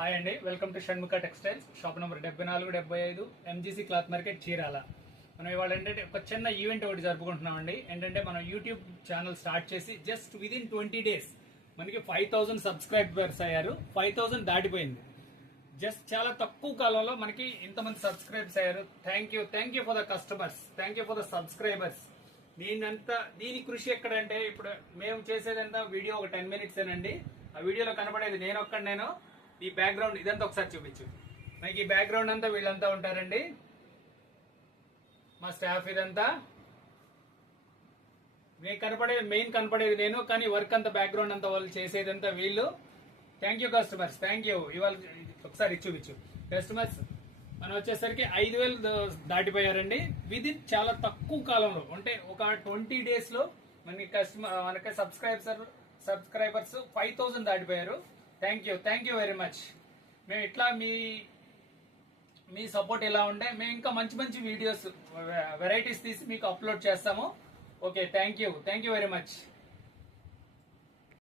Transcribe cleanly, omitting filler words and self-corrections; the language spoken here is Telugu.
హాయ్ అండి, welcome to Shanmukha textiles. Shop number 7475 MGC cloth market Chirala. మనం ఇవాళ ఏంటంటే ఒక చిన్న ఈవెంట్ ఒకటి జరుపుకుంటున్నామండి. ఏంటంటే మనం యూట్యూబ్ ఛానల్ స్టార్ట్ చేసి జస్ట్ విదిన్ 20 days మనకి 5000 సబ్స్క్రైబర్స్ అయ్యారు. 5000 దాటిపోయింది. జస్ట్ చాలా తక్కువ కాలంలో మనకి ఇంతమంది సబ్స్క్రైబర్స్ అయ్యారు. Thank you for the customers, thank you for the subscribers. దీని కృషి ఎక్కడంటే, ఇప్పుడు మేము చేసేదంతా వీడియో ఒక 10 minutes ఏనండి. ఆ వీడియోలో కనబడేది నేను ఈ బ్యాక్గ్రౌండ్ ఇదంతా ఒకసారి చూపించు. మనకి ఈ బ్యాక్గ్రౌండ్ అంతా వీళ్ళంతా ఉంటారండి, మా స్టాఫ్. ఇదంతా మెయిన్ కనపడేది నేను, కానీ వర్క్ అంతా బ్యాక్గ్రౌండ్ అంతా వాళ్ళు చేసేదంతా వీళ్ళు. Thank you customers, thank you. ఇవాళ ఒకసారి చూపించు. కస్టమర్స్ మనం వచ్చేసరికి 5000 దాటిపోయారండి విదిన్ చాలా తక్కువ కాలంలో. అంటే ఒక 20 days లో మనకి సబ్స్క్రైబర్స్ 5000 దాటిపోయారు. Thank you very much. మేము ఇట్లా మీ సపోర్ట్ ఇలా ఉంటే మేము ఇంకా మంచి వీడియోస్ వెరైటీస్ తీసి మీకు అప్లోడ్ చేస్తాము. Okay, thank you very much.